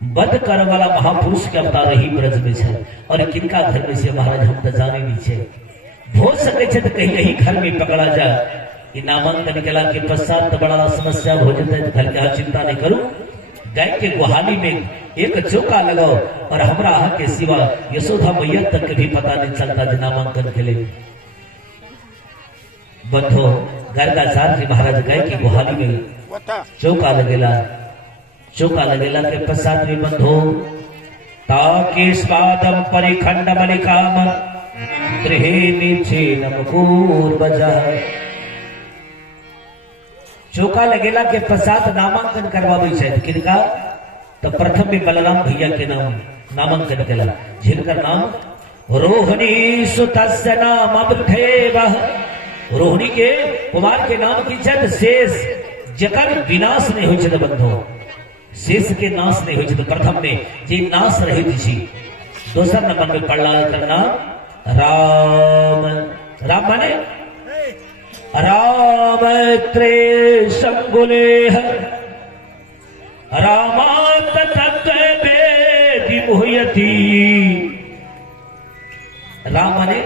वध कर वाला महापुरुष के अवतार ही ब्रज में है और किनका घर में से महाराज हम तो जाने नहीं छे हो सके छे तो कहीं यही घर में पकड़ा जा कि नामांकन केला के पश्चात तो बड़ा समस्या हो जाता है घर के चिंता नहीं करूं गाय के गुहाली में एक चौका लगाओ और हमरा के सिवा यशोदा मैया तक भी पता नहीं चलता जो नामांकन के लिए बंधो गर्गाचार्य जी महाराज गाय की गुहाली में चौका लगेला के पश्चात में बंधो ताकि स्वादम परिखंड मलिकाम गृहे नीचे नमकूर बजा चौका लगेला के पश्चात नामांकन करवावे छे किनका तो प्रथम में बलराम भैया के नाम नामांकन केला जिनका नाम रोहिणी सुतस्य नाम अमृथेवः रोहिणी के कुमार के नाम की छे शेष जकर विनाश नहीं होय छे बंधो शेष के नाश नहीं होय छे प्रथम में जे नाश रहित छी दोसर नंबर में पड़ला करना राम राम माने रामत्रे संगुलेह रामात तत्व वेदी मुह्यति। राम ने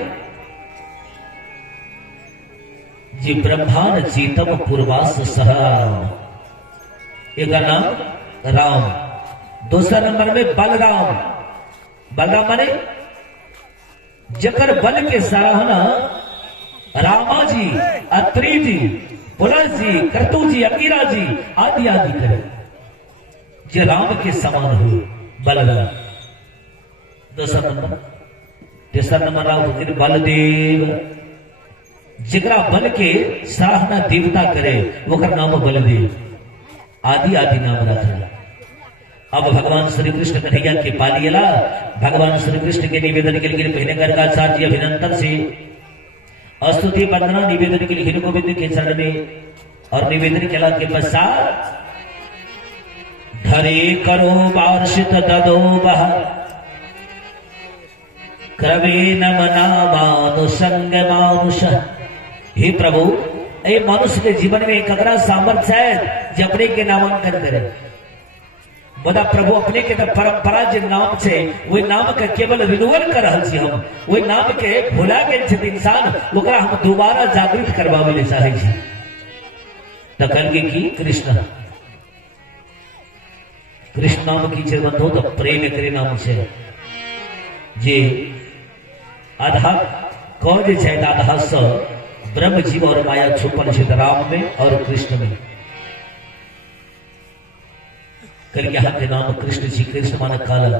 जी ब्रह्मांड चीतम पूर्वास सहा, एक नाम राम। दूसरा नंबर में बलराम। बलराम माने जकर बल के सराहना रामा जी, अत्रि जी, पुलस जी, कर्तु जी, अंगिरा जी आदि आदि करे, जो राम के समान हो बलराम। दूसरा नंबर। तीसरा नंबर राम बलदेव, जिगरा बल के सराहना देवता करे वकर नाम बलदेव। आदि आदि नाम रखा। अब भगवान श्री कृष्ण कन्हैया के पालियला भगवान श्री कृष्ण के निवेदन के लिए पहले गर्गाचार्य जी अभिनंदन से स्तुति वंदना निवेदन के लिए हिरु गोविंद के चरण में, और निवेदन के के पश्चात धरे करो वार्षित ददो बह क्रवे नमना मानुषंग मानुष। हे प्रभु, ये मनुष्य के जीवन में एक अगरा सामर्थ्य है जो अपने के नामांकन करे। बता प्रभु अपने के परंपरा जिन नाम से वही नाम का केवल रिन्यूअल कर रहा छी, हम वही नाम के भुला गए इंसान ओकरा हम दोबारा जागृत करवावे ले चाहे छी। त कल की कृष्ण कृष्ण नाम की जे बंधो तो प्रेम करे नाम से जे आधा कौन जे छै आधा स ब्रह्म जीव और माया छुपल छै राम में और कृष्ण में। कल यहाँ के नाम कृष्ण जी। कृष्ण माना काला,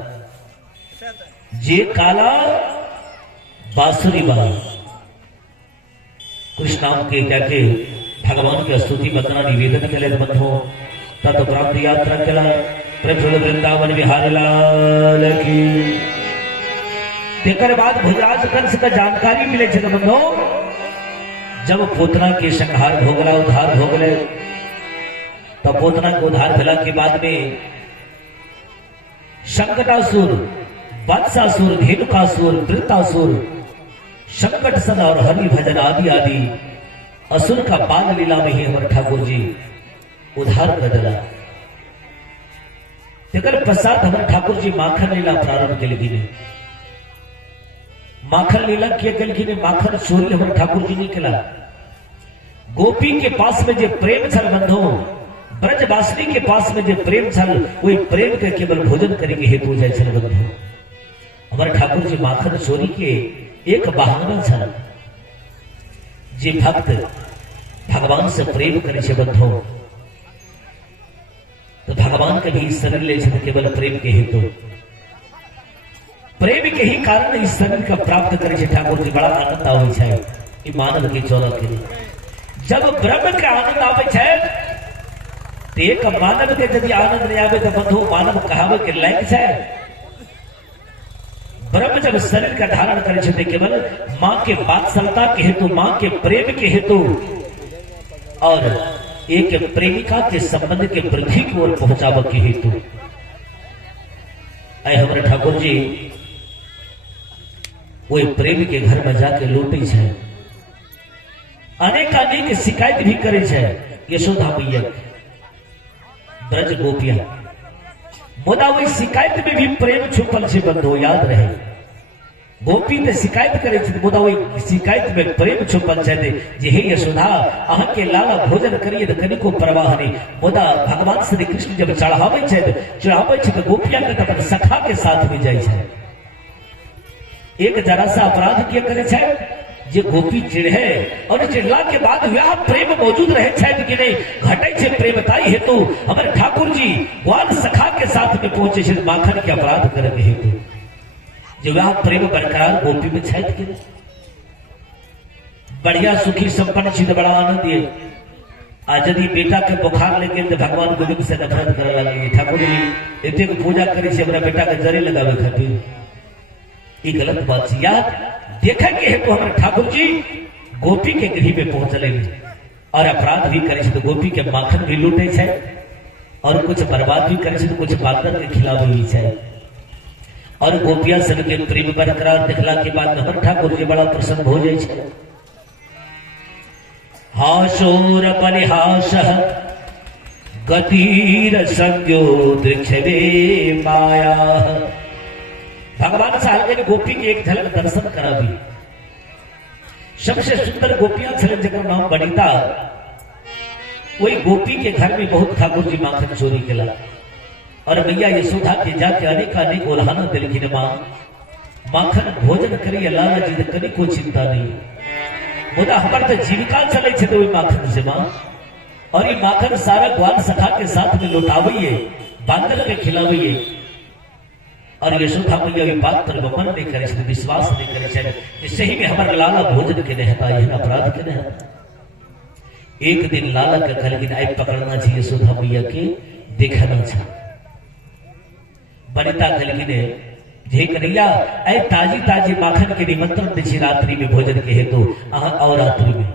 जे काला बांसुरी वाला। कृष्ण नाम के क्या के भगवान के स्तुति वंदना निवेदन के लिए बंधो तत्प्राप्त यात्रा केला प्रज्वल वृंदावन बिहारी लाल की। तेकर बाद भुजराज कंस का जानकारी मिले बंधो, जब पोतना के संहार भोगला उद्धार भोगले, तब पोतना को उद्धार भेला के बाद में संकटासुर, वत्सासुर, धेनुकासुर, वृत्तासुर, संकट सन और हरि भजन आदि आदि असुर का बाल लीला में ही हमारे ठाकुर जी उद्धार कर दिला। तेकर पश्चात हमारे ठाकुर जी माखन लीला प्रारंभ के लिए माखन लीला किए कल माखन चोरी हमारे ठाकुर जी ने किला। गोपी के पास में जो प्रेम छल बंधो, ब्रजवासिनी के पास में जो प्रेम छल, वही प्रेम के केवल भोजन करेंगे हेतु जाय छल बंधो। हमारे ठाकुर जी माखन चोरी के एक बहाना छल, जे भक्त भगवान से प्रेम करे छे बंधो तो भगवान के भी शरीर ले छे केवल प्रेम के हेतु। प्रेम के ही कारण इस शरीर का प्राप्त करे छे ठाकुर जी। बड़ा आनंद आवे छे ई मानव के चौरा के। जब ब्रह्म के आनंद आवे छे तो एक मानव के यदि आनंद नहीं आवे तो बंधु मानव कहावे के लायक छे। ब्रह्म जब शरीर का धारण करे छे तो केवल मां के वात्सलता के हेतु, मां के प्रेम के हेतु और एक प्रेमिका के संबंध के वृद्धि की ओर पहुंचाव के हेतु। आए हमारे ठाकुर जी वो प्रेम के घर में जाके लौटे छे, अनेक अनेक शिकायत भी करे छे यशोदा मैया, ब्रज गोपिया। मुदा वही शिकायत में भी प्रेम छुपल छे बंधु, याद रहे। गोपी तो शिकायत करे छे, मुदा वही शिकायत में प्रेम छुपल छे जे हे यशोदा अहाँ के लाला भोजन करिए तो कनिको परवाह नहीं। मुदा भगवान श्री कृष्ण जब चढ़ावे छे तो गोपिया के अपन सखा के साथ में जाय छे। एक जरा सा अपराध किया करे छे जे गोपी चिढ़े और चिढ़ला के बाद वह प्रेम मौजूद रहे छे कि नहीं, घटे छे प्रेमताई हेतु हमारे ठाकुर जी ग्वाल सखा के साथ में पहुंचे छे माखन के अपराध करे के हेतु। जो वह प्रेम बरकरार गोपी में छे कि बढ़िया सुखी संपन्न छिद बड़ा आनंद ये। आज यदि बेटा के बुखार लेके तो भगवान गोविंद से नफरत करे लगे। ठाकुर जी एते पूजा करे छे हमरा बेटा के जरे लगावे खातिर, ये गलत बात है। याद देखे के हेतु हमारे ठाकुर जी गोपी के गृह में पहुंचले और अपराध भी करे छे तो गोपी के माखन भी लूटे छे और कुछ बर्बाद भी करे छे तो कुछ बांदर के खिलावे भी छे। और गोपिया सब के प्रेम बरकरार देखला के बाद हमारे ठाकुर जी बड़ा प्रसन्न हो जाए छे। हाशोर बलिहास गतीर संज्ञो दृक्षवे माया। भगवान साहब ने गोपी की एक झलक दर्शन करा दी। सबसे सुंदर गोपियां छलन जकर नाम बनिता। वही गोपी के घर में बहुत ठाकुर जी माखन चोरी केला और मैया यशोदा के जाके अनेक ओल्हाना दिलखिन मां माखन भोजन करिए लाला जी कभी को चिंता नहीं मुदा हमार तो जीविका चले छे तो माखन से मां और ये माखन सारा ग्वाल सखा के साथ में लौटाविए बांदर के खिलाविए और यशोदा मैया ये बात पर गमन नहीं करे छे विश्वास नहीं करे छे कि सही में हमार लाला भोजन के रहता यह अपराध के रहता। एक दिन लाला के घर की नाइट पकड़ना चाहिए यशोदा मैया के देखना चाहिए। बनिता कलगी ने जे कन्हैया ऐ ताजी ताजी माखन के निमंत्रण दी रात्रि में भोजन के हेतु अहाँ और रात्रि में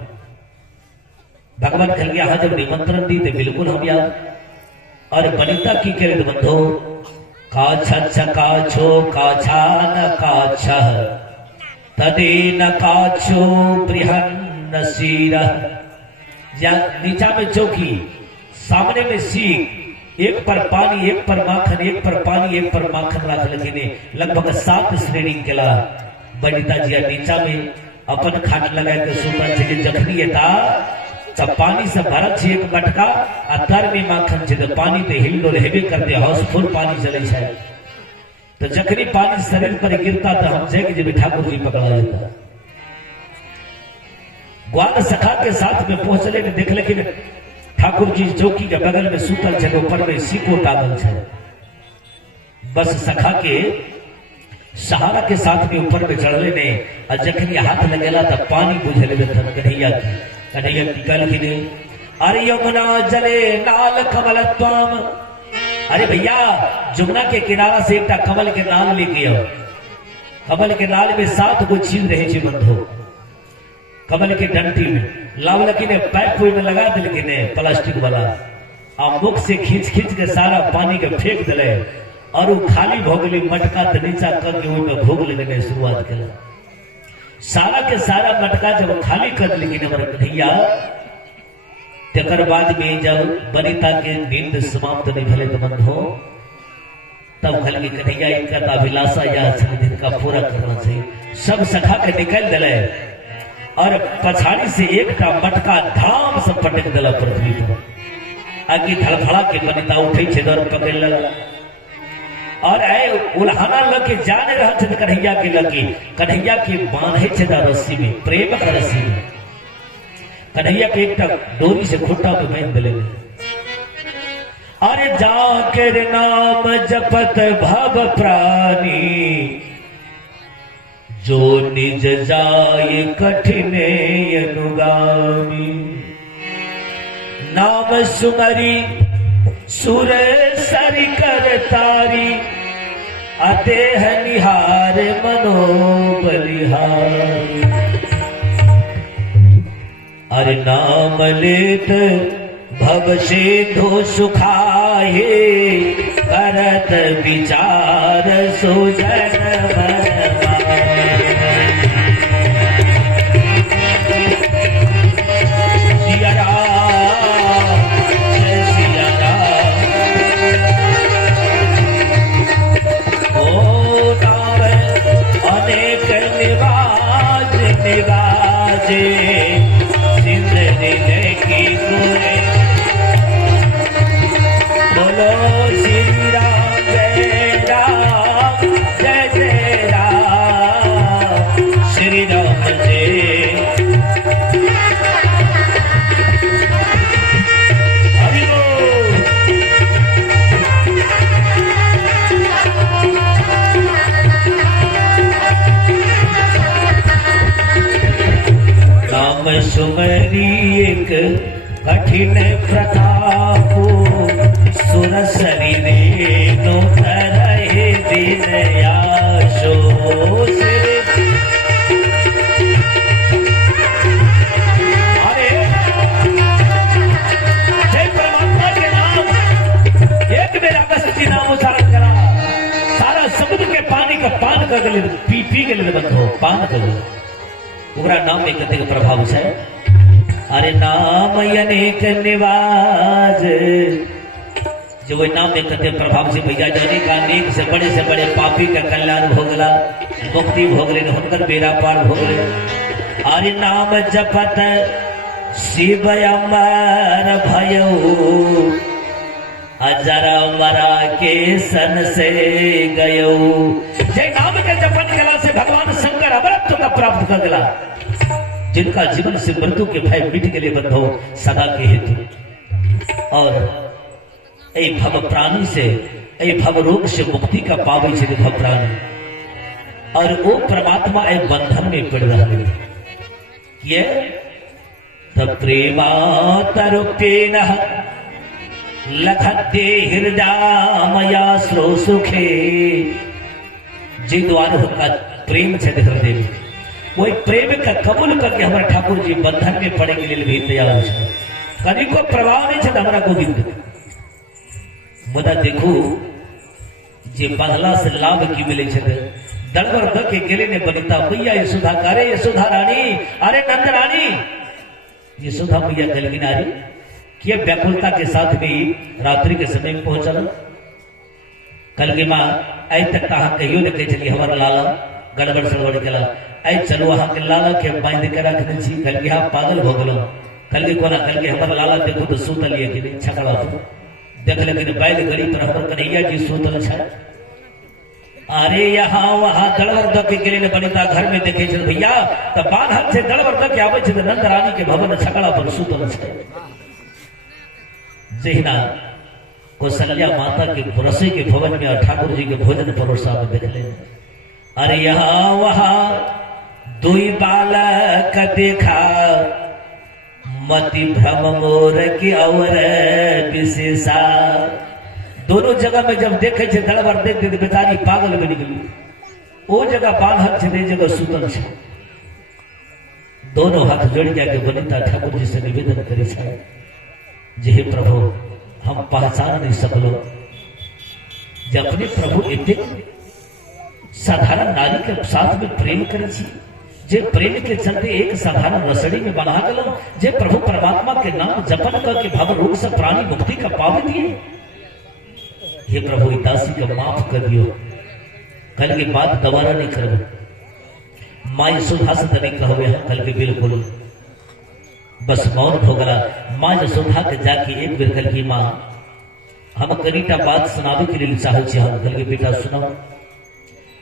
भगवान कलगी अहाँ जब निमंत्रण दी तो बिल्कुल हम याद और बनिता की करे बंधो काछ काछो काछा न काछ तदे न काछो बृहन्न शीर। नीचा में चौकी सामने में सीख एक पर पानी एक पर माखन एक पर पानी एक पर माखन रख लगे लगभग 7 श्रेणी केला। बनिता जी नीचा में अपन खाट लगा के सुतल छे जखनी एता तब पानी से भरत छे एक मटका आ तर में माखन छे तो पानी पे हिलडोल हेबे करते हाउसफुल पानी चले छे तो जखनी पानी शरीर पर गिरता तो हम जे कि ठाकुर जी पकड़ा जाता। ग्वाल सखा के साथ में पहुंचले में देख लेकिन ठाकुर जी चौकी के बगल में सुतल छे ऊपर में सीको टांगल छे। बस सखा के सहारा के साथ में ऊपर में चढ़ले ने और जखनी हाथ लगेला तो पानी बुझले में कन्हैया की गल की ने अरे यमुना जले नाल कमल त्वाम। अरे भैया जमुना के किनारा से एक कमल के नाल लेके आओ। कमल के नाल में 7 गो चीज रहे छे बंधो। कमल के डंटी में लावलकी ने पाइप में लगा दिल ने प्लास्टिक वाला आ मुख से खींच खींच के सारा पानी के फेंक दिले और वो खाली भोगली मटका तो नीचा करके में भोग लेने शुरुआत कर। सारा के सारा मटका जब खाली कर लेकिन हमारे कन्हैया तकर बाद में जब बनिता के नींद समाप्त नहीं भले तो बंद हो तब कल के कन्हैया इनका अभिलाषा या दिन का पूरा करना चाहिए। सब सखा के निकल दिले और पछाड़ी से एक का मटका धाम से पटक दिला पृथ्वी पर। आगे धड़धड़ा के बनिता उठे छे दर पकड़ लगा और ऐ उल्हाना लगे जाने रहा छे कन्हैया के बांधे छे रस्सी में प्रेम का रस्सी में कन्हैया के एक डोरी से खुट्टा पे बांध दिले। अरे जाकर नाम जपत भव प्राणी जो निज जाय कठिन अनुगामी। नाम सुमरी सुर सरि कर तारी अदेह निहार मनो बलिहारी। अरे नाम लेत भव सेधो सुखाए करत विचार सुजन सुमरी एक कठिन प्रतापो सुरसरी नो तरहे दिन आशो। अरे जय परमात्मा के नाम एक मेरा अगस्ती नाम उच्चारण करा सारा समुद्र के पानी का पान कर गले पी के लिए बंद हो पान कर ओकरा नाम में कते के प्रभाव है। अरे नाम अनेक निवाज, जो वो नाम में कहते प्रभाव से भैया जाने का अनेक से बड़े पापी का कल्याण भोगला, मुक्ति भोगले हुनकर बेड़ा पार भोगले। अरे नाम जपत शिव अमर भयो, अजर मरा के सन से गयो। जय नाम के जपन कला से भगवान शंकर अमरत्व का प्राप्त कर गला, जिनका जीवन से मृत्यु के भय मिट के लिए बंध हो सदा के हेतु, और ए भव प्राणी से ए भव रोग से मुक्ति का पावे छे भव प्राणी, और वो परमात्मा ए बंधन में पड़ रहा है। ये तब प्रेमा तरुपेन लखते हृदय श्रो सुखे, जी द्वार का प्रेम छे हृदय में, वो प्रेम का कबूल करके हमारे ठाकुर जी बंधन में पड़े के लिए भी तैयार है। कभी को प्रभाव नहीं छे हमारा गोविंद, मुदा देखो जे बंगला से लाभ की मिले छे, दलवर द के गेले ने बनिता भैया यशोधा करे, यशोधा रानी, अरे नंद रानी, यशोधा भैया गलगी नारी किए व्याकुलता के साथ भी रात्रि के समय में पहुंचल। कल की माँ आई तक कहा कहियो ने कह चली हमारा लाला गड़बड़ सड़बड़ केला, आई चलो वहां के लाला के बांध के रख दी छी। कल की हाँ पागल हो गलो, कल की कोना कल की हमारा लाला देखो तो सूतल ये कि छकड़ा तो देख, लेकिन बैल गड़ी पर हमर कन्हैया जी सूतल छे। अरे यहाँ वहां दलवर द के गेले बनिता घर में देखे छे भैया त बांधल से दलवर द के आवे छे नंद रानी के भवन छकड़ा पर सूतल छे। जहिना कौशल्या माता के रसोई के भवन में ठाकुर जी के भोजन परोसा में देख ले। अरे यहाँ वहां दुई बालक देखा, मति भ्रम मोर की और विशेषा। दोनों जगह में जब देखे छे दलवर देख दे बेचारी पागल में निकली, वो जगह बांधल छे जगह सुतल छे। दोनों हाथ जोड़ के बनिता ठाकुर जी से निवेदन करे छे, जे हे प्रभु हम पहचान नहीं सकलो, जब अपने प्रभु इतने साधारण नारी के साथ में प्रेम करे छी, जे प्रेम के चलते एक साधारण रसड़ी में बना गलो, जे प्रभु परमात्मा के नाम जपन करके भव रोग से प्राणी मुक्ति का पावे दिए। हे प्रभु दासी को माफ कर दियो, कल की बात दोबारा नहीं करो। माँ यशोधा से नहीं कहोगे हम कल के बिल्कुल बस मौन हो गला। माँ यशोधा के जाके एक बेर कल की माँ हम कनीटा बात सुनावे के लिए चाहे छी, हम कल के बेटा सुनाओ।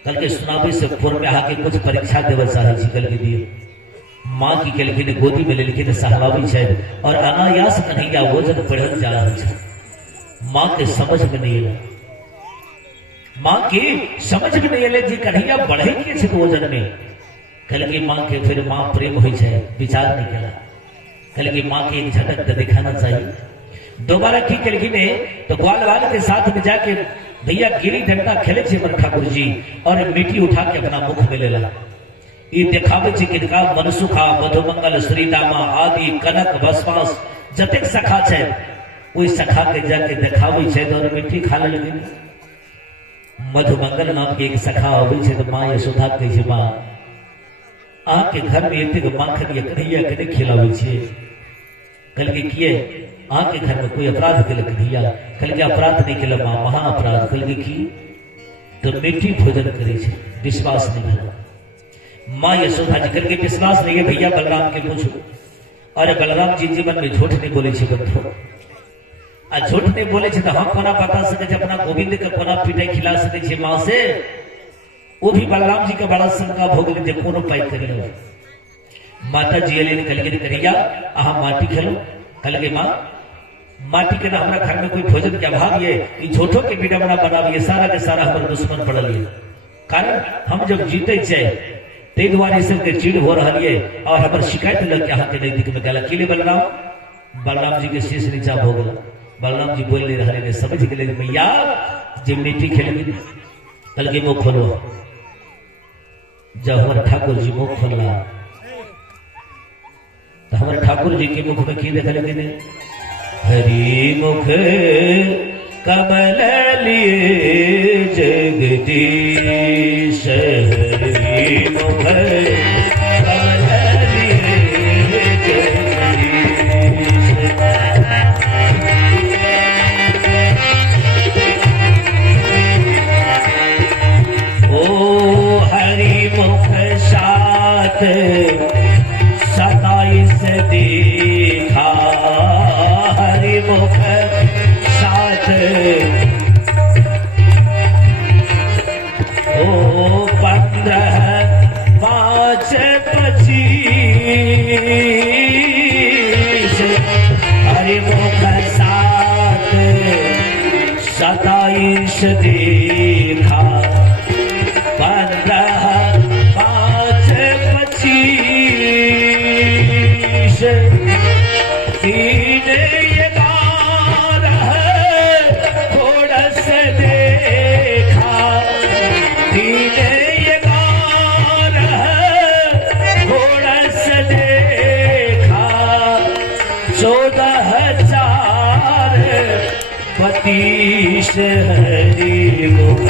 कल के सुनावे से पूर्व में आके कुछ परीक्षा देवे चाहे छी। कल के दिए माँ की कल के गोदी में लेके सहलावी छे, और अनायास कन्हैया वजन बढ़ल जा रहा है। माँ के समझ में नहीं आया, माँ की समझ में नहीं आले जी कन्हैया बढ़े के छे वजन में। कल की माँ के फिर माँ प्रेम हुई छे, विचार नहीं करा। कल की माँ की एक झटक तो दिखाना चाहिए। दोबारा की कल की ने तो ग्वाल वाल के साथ में जाके भैया गिरी डंडा खेले छे मन ठाकुर जी, और मिट्टी उठा के अपना मुख में लेला। ये दिखावे छे किनका मनसुखा मधुमंगल श्रीदामा आदि कनक भस्मास जतेक सखा छे, वही सखा के जाके दिखावे छे और मिट्टी खा लेलके। मधुमंगल नाम के एक सखा आवे छे तो माँ यशोधा कहे छे माँ आके घर में एते माखन या कन्हैया के खिलावे छे। कल के किए आके घर में कोई अपराध के कन्हैया, कल के अपराध नहीं केला माँ महा अपराध। कल के की तो मिट्टी भोजन करे छे, विश्वास नहीं है। माँ यशोधा जी कल के विश्वास नहीं है भैया बलराम के पूछो। अरे बलराम जी जीवन में झूठ नहीं बोले छे बंधु, आ झूठ नहीं बोले छे तो हम कोना बता सके छे अपना गोविंद के कोना पीटाई खिला सके छे माँ से। वो भी बलराम जी का बड़ा शंका भोग ले कोनो उपाय कर लो। माता जी अले कल के कन्हैया आहा माटी खेलो। कल के माँ माटी के ना हमारा घर में कोई भोजन के अभाव है, कि झूठों के विडम्बना बनावी सारा के सारा हमारे दुश्मन पड़ल है। कारण हम जब जीते छे ते द्वारे सबके चिड़ हो रहा है, और हमारे शिकायत लग के के नजदीक में गला किले बलराम जी के शीश नीचा हो गला। बलराम जी बोल रहे ने समझ गए भैया जब मिट्टी खेलेंगे कल के मुख खोलो। जब हमारे ठाकुर जी मुख खोला तो हमारे ठाकुर जी के मुख में की देखा लगे हरि मुख कमल लिए जगदीश, हरि मुख कमल लिए जगदीश। 27 देखा हरिमुख साथ ओ 15/5/25 हरिमुख साथ 27 देखा 15/5/25 तीन ये गार है थोड़ा सा देखा तीन ये गार है थोड़ा सा देखा 14,000 25 हरिमुख